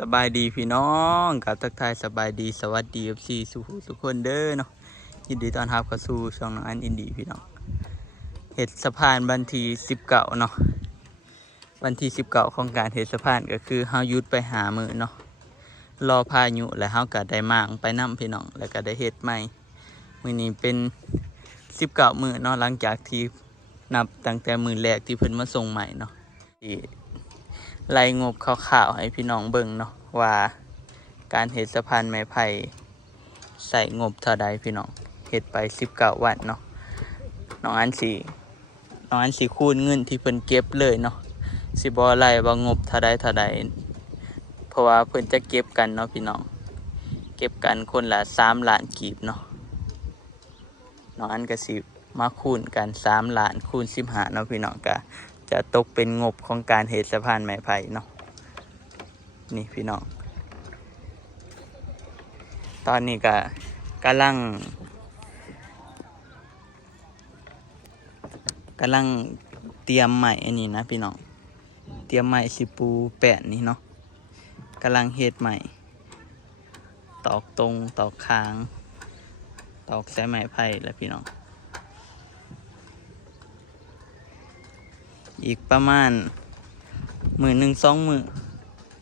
สบายดีพี่น้องกับทักทายสบายดีสวัสดีFCทุกคนเด้อเนาะยินดีต้อนรับเข้าสู่ช่องน้องอันอินดีพี่น้องเฮ็ดสะพานวันที่19เนาะวันที่19ของการเฮ็ดสะพานก็คือเฮาหยุดไปหามื้อเนาะรอพายุแล้วเฮาก็ได้มางไปนํพี่น้องแล้วก็ได้เฮ็ดใหม่มื้อนี้เป็น19มื้อเนาะหลังจากที่นับตั้งแต่มื้อแรกที่เพิ่นมาส่งใหม่เนาะไล่งบข่าวๆให้พี่น้องเบิ่งเนาะว่าการเฮ็ดสะพานไม้ไผ่ใส่งบเท่าใดพี่น้องเฮ็ดไป19วันเนาะน้องอันสิคูณเงินที่เพิ่นเก็บเลยเนาะสิบ่ไล่ว่างบเท่าใดเพราะว่าเพิ่นจะเก็บกันเนาะพี่น้องเก็บกันคนละ3ล้านกีบเนาะน้องอันก็สิมาคูณกัน3ล้านคูณ15เนาะพี่น้องก็จะตกเป็นงบของการเฮ็ดสะพานไม้ไผ่เนาะนี่พี่น้องตอนนี้ก็กำลังเตรียมใหม่อันนี้นะพี่น้องเตรียมใหม่สิปูแปะนี่เนาะกำลังเฮ็ดใหม่ตอกตรงตอกค้างตอกสายไม้ไผ่แล้วพี่น้องอีกประมาณมื้อหนึ่ง2 มื้อ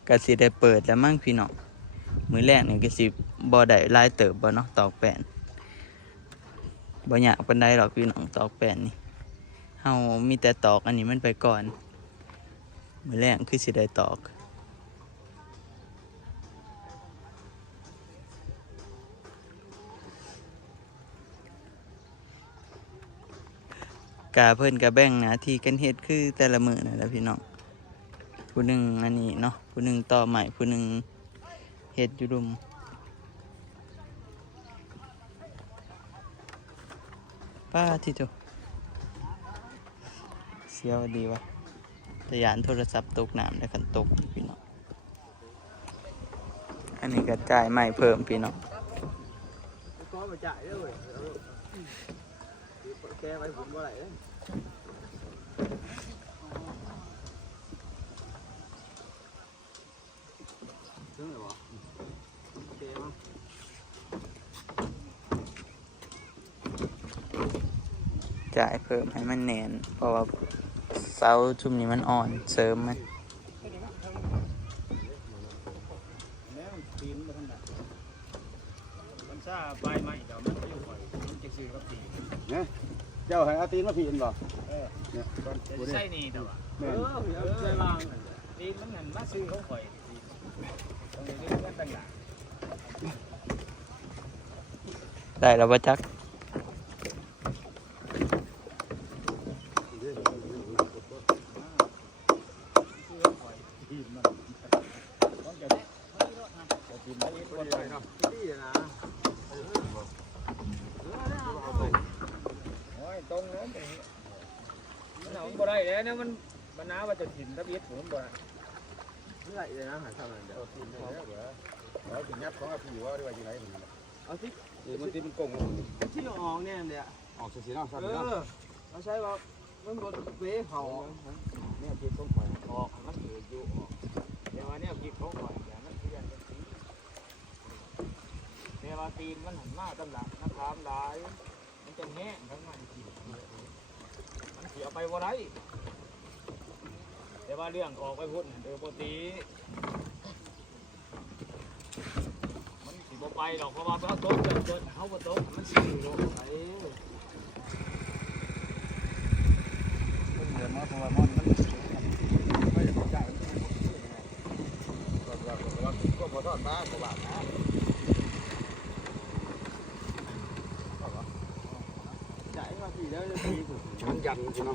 ก็สิได้เปิดแล้วมั้งพี่น้องมื้อแรกนี่ก็สิบ่ได้หลายเติบบ่เนาะตอกแป้นบ่ยากปานใดหรอกพี่น้องตอกแป้นนี่เฮามีแต่ตอกอันนี้มันไปก่อนมื้อแรกคือสิได้ตอกกะเพิ่นก็แบ่งหน้าที่กันเฮ็ดคือแต่ละมื้อนั่นแหละพี่น้องผู้หนึงอันนี้เนาะผู้หนึงต่อใหม่ผู้หนึงเฮ็ดอยู่รุมป้าที่โตเสียวดีวะแต่ยานโทรศัพท์ตกน้ำได้คันตกพี่น้องอันนี้ก็จ่ายใหม่เพิ่มพี่น้องcó mà chạy đấy rồi ke phải vụn qua lại đấy sướng rồi bỏ ke không จ่ายเพิ่มให้มันแน่นเพราะว่าเสาชุมนี้มันอ่อนเสริมมัน ซาใบไม้เดี๋ยวมันจะอยู่มันจะซื้อกับตีเนี่ยเจ้าให้เอาตีนมาผีนบ่เนี่ยใช่นี่แต่ว่าใช่บางตีนมันหันมาซื้อเขาข่อยตรงนี้ก็ตั้งหลักได้แล้วบ่จักตรงนั้นแต่มันเอาบ่ได้แล้วเนี่ยมันน้าว่าจะถิ่นทะเบียนผมบ่ได้ไม่ได้เลยนะหาทางนั้นเดี๋ยวถิ่นได้แล้วเหรอเราถึงยับของพี่ว่าด้วยยังไงเอาสิมันตีมันโกงที่ออกเนี่ยเดี๋ยวออกสีน้ำเราใช้ว่ามันบดเว้เผาเนี่ยกินต้องข่อยออกมันถืออยู่ออกเดี๋ยววันนี้กินของข่อยอย่างนั้นคืออย่างนี้เดี๋ยวตีนมันหันมาตั้งหลักนะทามได้มันจะแง่ทั้งมันกินมันเสียไปว่าไรแต่ว่าเรื่องออกไปพุ่นเดี๋ยวปกติมันสิบไปหรอกเพราะว่าเขาโต๊ะเกินเขาบนโต๊ะมันสี่ลงไปเดือดมากเพราะว่ามันไม่ได้จ่ายก็พอทอดมาก็บาทนะจ่ายมาทีแล้วจะทีมันยันใช่ไหม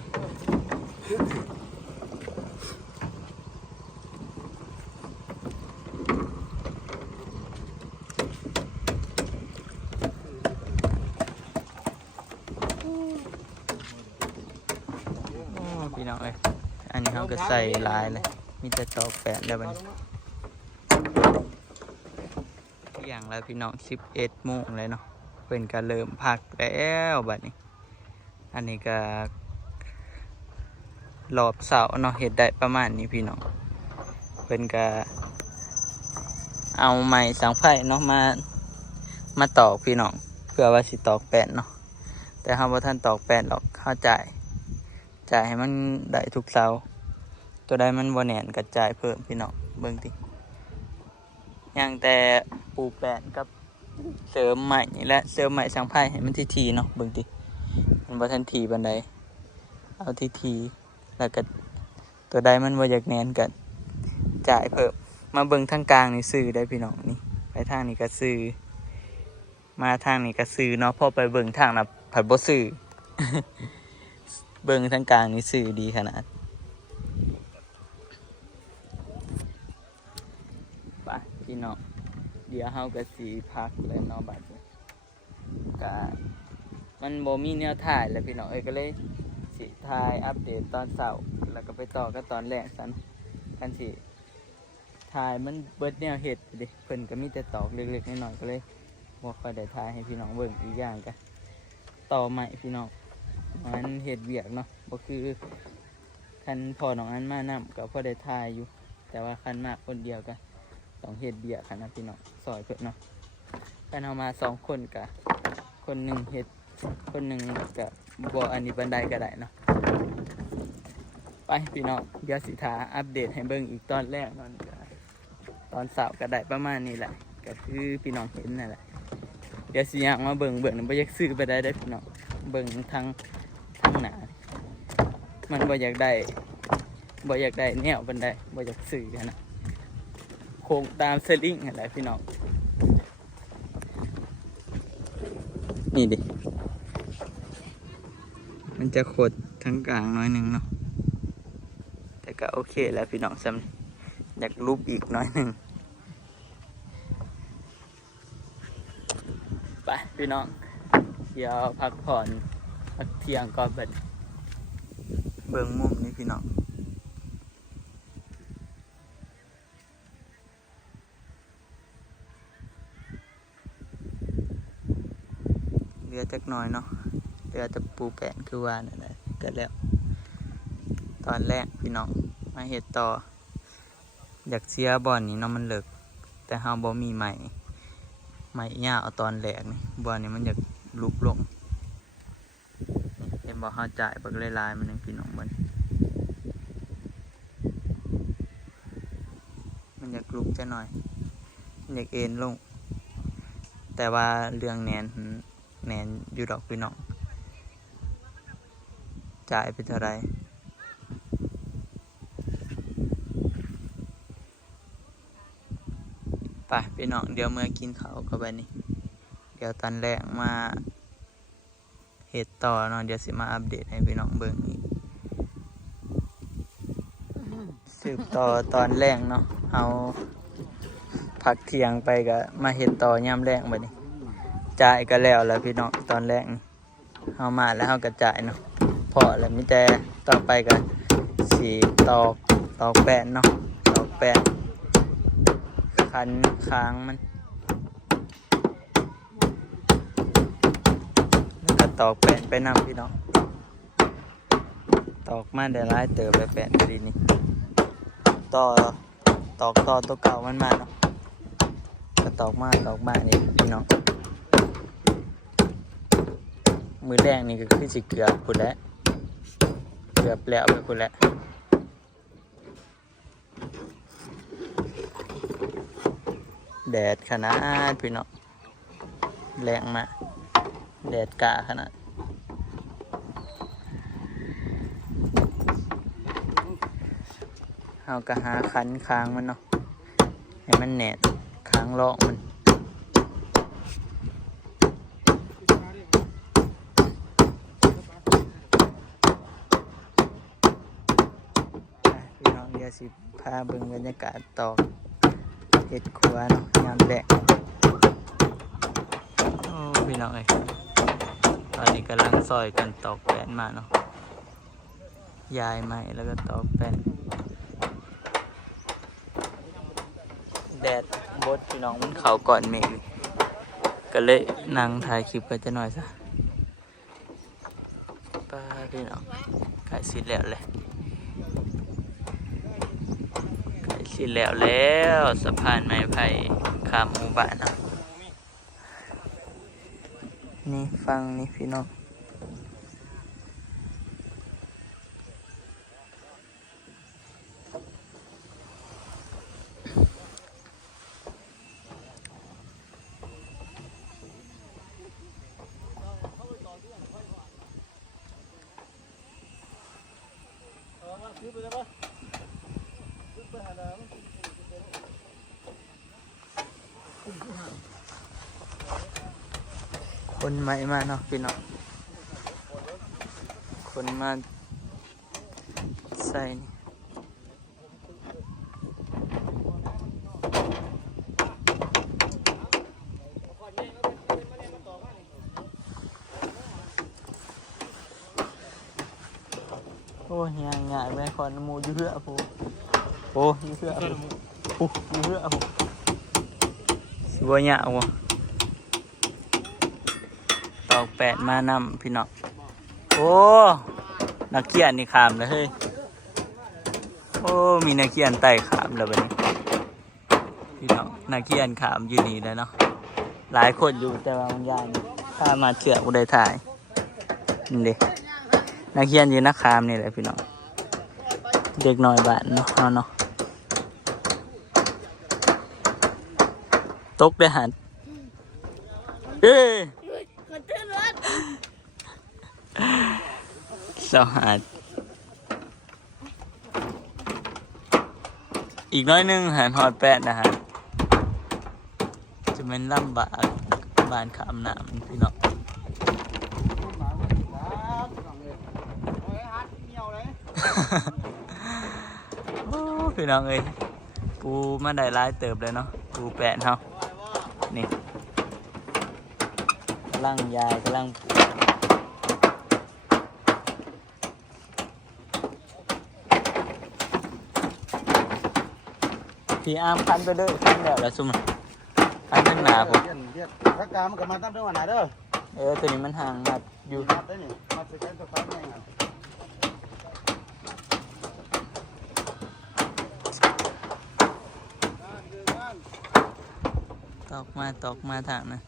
พี่น้องเอ้ยอันนี้เขาก็ใส่ลายเลยมีแต่ตอกแปะแล้วบัดนี้อย่างแล้วพี่น้อง11 โมงเลยเนาะเพิ่นก็เริ่มพักแล้วบัดนี้อันนี้ก็รอบเสาเนาะเฮ็ดได้ประมาณนี้พี่น้องเพิ่นก็ เอาไม้สังไฟเนาะมาตอกพี่น้องเพื่อว่าสิตอกแป้นเนาะแต่เฮาบ่ทันตอกแป้นหรอกเฮาจ่ายให้มันได้ทุกเสาตัวใดมันบ่แน่นก็จ่ายเพิ่มพี่น้องเบิ่งติอย่างแต่ปูแป้นกับเสริมใหม่นี่แหละเสริมใหม่สังไฟให้มันทีๆเนาะเบิ่งติมันบ่ทันทีปานใดเอาทีๆแล้วก็ตัวใดมันบ่อยากแน่นก็จ่ายเพิ่มมาเบิ่งทางกลางนี่ซื้อได้พี่น้องนี่ไปทางนี้ก็ซื้อมาทางนี้ก็ซื้อเนาะพอไปเบิ่งทางน่ะผัดบ่ซื้อ เบิ่งทางกลางนี่ซื้อดีขนาดไปพี่น้องเดี๋ยวเฮาก็สิพักเลยเนาะบัดนี้ก็มันบ่มีแนวถ่ายแล้วพี่น้องก็เลยสิถ่ายอัปเดตตอนเช้าแล้วก็ไปต่อก็ตอนแรกซั่นคันสิถ่ายมันเบิดแนวเฮ็ดดิเพิ่นก็มีแต่ตอกเล็กๆน้อยๆก็เลยบ่ค่อยได้ถ่ายให้พี่น้องเบิ่งอีกอย่างก็ต่อใหม่พี่น้องมันเฮ็ดเวียกเนาะบ่คือคันพอน้องอันมานำก็พอได้ถ่ายอยู่แต่ว่าคันมากคนเดียวก็ต้องเฮ็ดเวียกคันนะพี่น้องซอยเพิ่นเนาะคันเฮามา2คนก็คนหนึงเฮ็ดคนหนึงก็บ่อันนี้บันไดก็ได้เนาะไปพี่น้องเดี๋ยวสิถ่ายอัปเดตให้เบิ่งอีกตอนแรกเนาะตอนเช้าก็ได้ประมาณนี้แหละก็คือพี่น้องเห็นนั่นแหละเดี๋ยวสิย่างมาเบิ่งบ่อยากซื้อไปได้พี่น้องเบิ่งทางหน้ามันบ่อยากได้แนวบันไดบ่อยากซื้อนะโค้งตามสลิงนั่นแหละพี่น้องนี่ดิมันจะขดทั้งกลางน้อยหนึงเนาะแต่ก็โอเคแล้วพี่น้องซ้ำอยากรูปอีกน้อยหนึงไปพี่น้องเดี๋ยวพักผ่อนพักเที่ยงก่อนเบิ่งมุมนี้พี่น้องเหลือจักหน่อยเนาะเหลือแต่ปูแป้นคือว่านั่นแหละก็แล้วตอนแรกพี่น้องมาเฮ็ดต่ออยากเสียบ่อนนี้เนาะมันเลิกแต่เฮาบ่มีใหม่ยาวเอาตอนแรกนี่บ่อนนี้มันอยากลุกลงนี่เห็นบ่เฮาจ่ายบักหลายๆมันนึงพี่น้องมันอยากลุกจะหน่อยมันอยากเอ็นลงแต่ว่าเรื่องแหนนอยู่ดอกพี่น้องจ่ายไปเท่าไรไปพี่น้องเดี๋ยวเมื่อกินข้าวเข้าไปนี่เดี๋ยวตอนแรกมาเฮ็ดต่อเนาะเดี๋ยวสิมาอัปเดตให้พี่น้องเบิ่งอีกสืบต่อตอนแรกเนาะเอาพักเที่ยงไปก็มาเฮ็ดต่อยามแรกบัดนี้จ่ายก็แล้วพี่น้องตอนแรกนี่เฮามาแล้วเฮาก็จ่ายเนาะพอแล้วมีแต่ต่อไปก็สิตอกแป้นเนาะตอกแป้นคันค้างมันแล้วก็ตอกแป้นไปนำพี่น้องตอกมาได้หลายเติบไปแป้นดีนี่ตอกตัวเก่ามันมาเนาะก็ตอกมานี่พี่น้องมือแรกนี่ก็คือสิเกือบพุ่นแล้วเกือบแล้วไปพุ่นแล้วแดดขนาดพี่น้องแรงมากแดดกะขนาดเอากระหาคันค้างมันเนาะให้มันแหนดค้างเลาะมันพี่น้องเดี๋ยวสิพาเบิ่งบรรยากาศตอกเห็ดครัวเนาะยามแดดโอ้พี่น้องเอ้ยตอนนี้กำลังซอยกันตอกแป้นมาเนาะยายใหม่แล้วก็ตอกแป้นแดดบดพี่น้องมันเข่าก่อนเมฆก็เลยนั่งถ่ายคลิปกันจะหน่อยซะป้าพี่น้องไก่สิแล้วเลยไก่ สิแล้วสะพานไม้ไผ่ข้ามหมู่บ้านเนาะนี่ฟังนี่พี่น้องคนใหม่มาเนาะพี่น้องคนมาใส่นี่โอ้ยง่ายแม่คนหมูอยู่เหือผู้โอ้อยู่เหือผู้อยู่เหือผู้สิบ่ยากบ่ตอกแปดมานำพี่น้องโอ้นักเขียนนี่ขามเลยเฮ้ยโอ้มีนักเขียนไต่ขามแล้วบัดนี้พี่น้องนักเขียนขามอยู่นี่แล้วเนาะหลายคนอยู่แต่ว่ามันยากถ้ามาเชื่อกูได้ถ่ายนี่เด้นักเขียนอยู่นักขามนี่แหละพี่น้องเด็กน้อยบ้านเนาะเนาะตกได้หันเอ้ยสหัสอีกน้อยนึงหันหอดแปดนะฮะจะเป็นลำบากบานขามน้ำพี่น้องโอ้พี่น้องเอ้ยปูมาได้ร้ายเติบเลยเนาะปูแปดเนาะนี่กำลังยายกำลังปูพี่อาร์มคันไปเด้อคันแล้วละซุ่มคันทั้งหนาผมถ้ากามันก็มาตั้งแต่วันไหนเด้อตัวนี้มันห่างมาอยู่มาได้นี่มาสแกนตัวฟ้าไงตอกมาทางนะ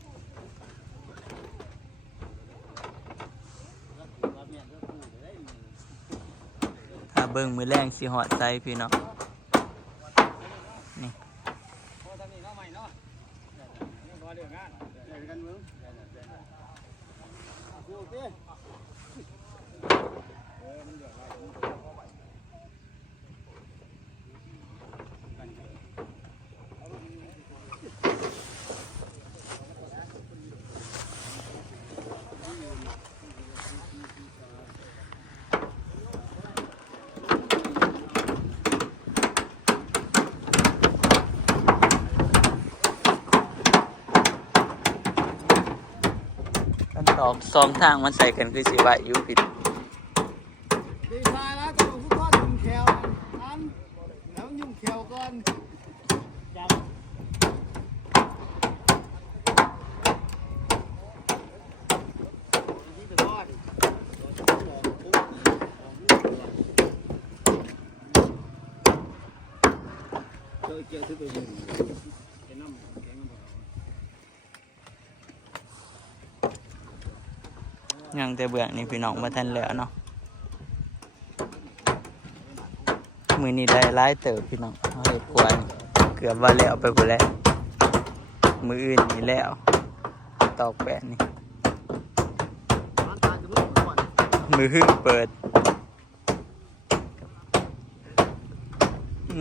ถ้าเบิ่งมือแรงสิหอดใจพี่เนาะนี่ตอกสองทางมันใส่กันคือสิว่าอยู่ผิดดีไซน์แล้วต้องพูดว่ายุ่งแขวอันแล้วยุ่งแขวก่อนจับนี่เป็นก้อนเจอเกี่ยวที่ตัวยืนเอ็นน้ำแข็งน้ำยังแต่เบื่อนี่พี่น้องมาทันแล้วเนาะมือนี้ได้ร้ายเติบพี่น้องเอาเห็ดกวนเกือบว่าแล้วไปหมดแล้วมืออื่นนี่แล้วตอกแปะนี่มือหื้อเปิด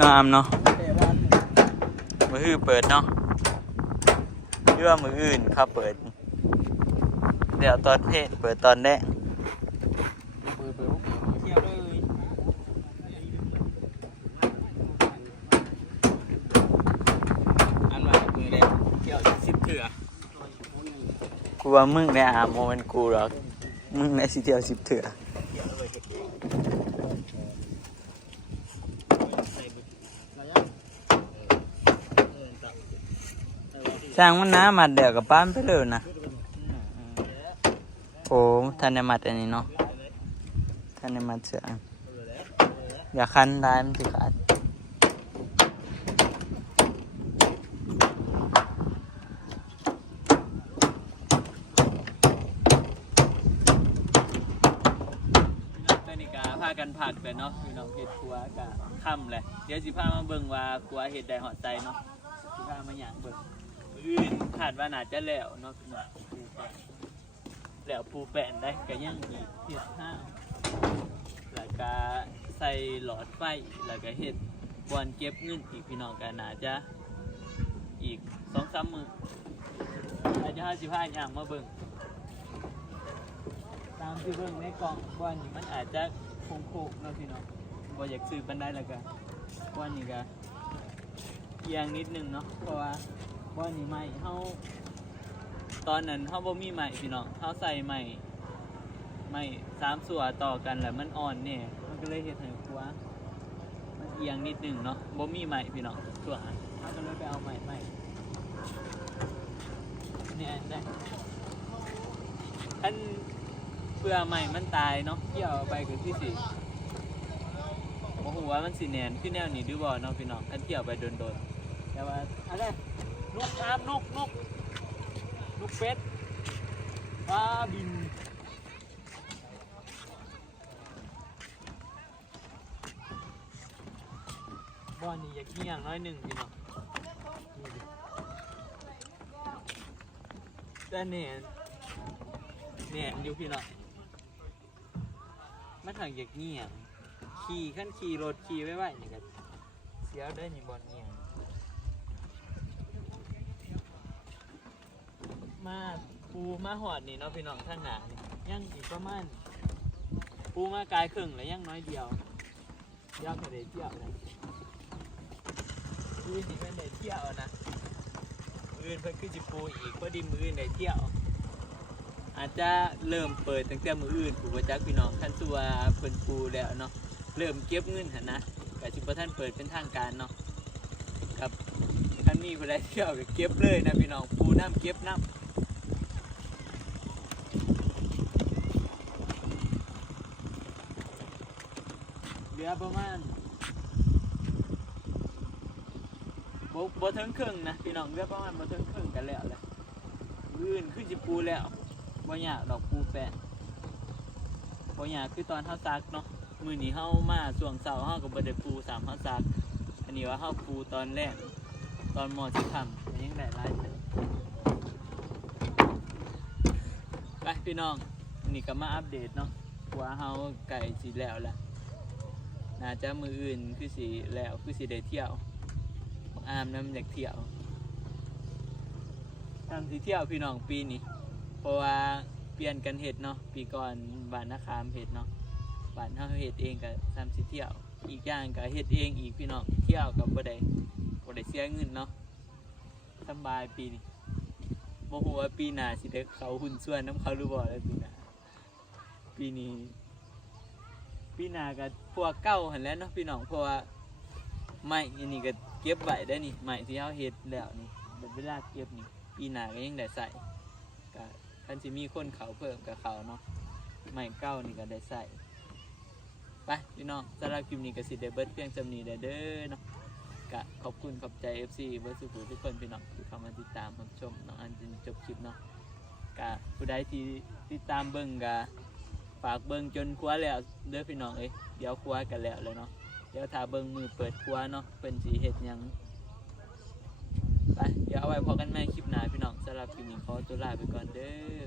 น้ำเนาะมือหื้อเปิดเนาะเยื่อมืออื่นครับเปิดเดี๋ยวตอนเพศเปิดตอนแรกเที่ยวเลยอันมามือแดงเที่ยว10 เถื่อกูว่ามึงในอาโมเป็นกูหรอกมึงในสิเที่ยว10 เถื่อช่างมันน้ำมัดเดี๋ยวกับป้านไปเลยนะโอ้ท่านในมัดอันนี้เนาะท่านในมัดเสืออย่าคันได้มันสิขาด กันผักเลยเนาะพี่น้องเฮ็ดครัวกะค่ำเลยเดี๋ยวสิพามาเบิ่งว่าครัวเฮ็ดได้หอดใจเนาะสิพามาหยังเบิ่งอื่นคาดว่าน่าจะแล้วเนาะพี่น้องแล้วปูแป้นได้ก็ยังอีกเฮ็ดห้างแล้วก็ใส่หลอดไฟแล้วก็เฮ็ดบอนเก็บเงินอีกพี่น้องก็น่าจะอีก 2-3 มื้ออาจจะ55อย่างมาเบิ่งตามที่เบิ่งในกล่องว่านี่มันอาจจะโค้งๆเนาะพี่น้องบ่อยากซื้อปานใดแล้วก็ว่านี่ก็เอียงนิดนึงเนาะเพราะว่าว่านี่ไม้เฮาตอนนั้นเฮาบ่มีไม้พี่น้องเฮาใส่ไม้3ส่วนต่อกันแล้วมันอ่อนแน่มันก็เลยเฮ็ดให้ครัวมันเอียงนิดนึงเนาะบ่มีไม้พี่น้องส่วนนั้นเฮาก็เลยไปเอาไม้เนี่ยได้ท่านเพื่อไม้มันตายเนาะเกี่ยวไปก็คือสิบ่ฮู้ว่ามันสิแน่นคือแนวนี้หรือบ่เนาะพี่น้องท่านเกี่ยวไปโดนๆแต่ว่าอะไรนกตามนกเป็ดปลาบินบ่อนี่อยากเงี้ยงน้อยหนึ่งพี่น้องแต่แหน่อยู่พี่น้องมาทางอยากเงี้ยงขี่รถขี่ไว้นี่ก็เสียวได้นี่บ่อนเงี้ยงมาปูมาหอดนี่เนาะพี่น้องท่านหนานี่ยังอีกประมาณปูมากายครึ่งแล้วยังน้อยเดียวย่างก็ได้เที่ยวนะมือนี่เป็นได้เที่ยวนะมือเพิ่นคือจิปูอีกพอดีมือได้เที่ยวอาจจะเริ่มเปิดตั้งแต่มืออื่นปูประจักพี่น้องท่านสัวเพิ่นปูแล้วเนาะเริ่มเก็บเงินหั่นนะกับจิปท่านเปิดเป็นทางการเนาะกับท่านมีผู้ใดเที่ยวก็เก็บเลยนะพี่น้องปูน้ำเก็บน้ำเหลือประมาณบ่ถึงครึ่งนะพี่น้องเหลือประมาณบ่ถึงครึ่งกันแล้วแหละอื่นขึ้นจิปูแล้วบ่ยากดอกปูแป้นบ่ยากคือตอนเฮาซักเนาะมื้อนี้เฮามาช่วงเช้าเฮาก็บ่ได้ปู3เฮาซักอันนี้ว่าเฮาปูตอนแรกตอนมอสิค่ำยังได้หลายเด้อไปพี่น้องนี่ก็มาอัปเดตเนาะว่าเฮาใกล้สิแล้วล่ะน่าจะมื้ออื่นคือสิแล้วคือสิได้เที่ยวอามน้ำอยากเที่ยวทำสิเที่ยวพี่น้องปีนี้เพราะว่าเปลี่ยนกันเห็ดเนาะปีก่อนบ้านนาคามเห็ดเนาะบ้านเฮาเห็ดเองก็ทำสิเที่ยวอีกอย่างก็เห็ดเองอีกพี่น้องเที่ยวกับบ่ได้เสียเงินเนาะสบายปีนี้บ่ฮู้ว่าปีหน้าสิได้เข้าหุ้นส่วนน้ำเขาหรือบ่แล้วปีหน้าก็พวกเก่าหั่นแหละเนาะพี่น้องเพราะว่าไม้อันนี้ก็เก็บไว้ได้นี่ไม้ที่เฮาเฮ็ดแล้วนี่เวลาเก็บนี่ปีหน้าก็ยังได้ใส่ก็คันสิมีคนเขาเพิ่มกับเขาเนาะไม้เก่านี่ก็ได้ใส่ไปพี่น้องสำหรับคลิปนี้ก็สิได้เบิดเพียงจำนี้เด้อเนาะก็ขอบคุณขอบใจ FC เบิดสุขุทุกคนพี่น้องที่เข้ามาติดตามรับชมน้องอันจนจบคลิปเนาะก็ผู้ใดที่ติดตามเบิ่งก็ฝากเบิ่งจนครัวแล้วเด้อพี่น้องเอ้ยเดี๋ยวครัวกันแล้วเลยเนาะเดี๋ยวถ้าเบิ่งมือเปิดครัวเนาะเพิ่นสิเฮ็ดหยังไปเดี๋ยวเอาไว้พอกันใหม่คลิปหน้าพี่น้องสำหรับคลิปนี้ขอตัวลาไปก่อนเด้อ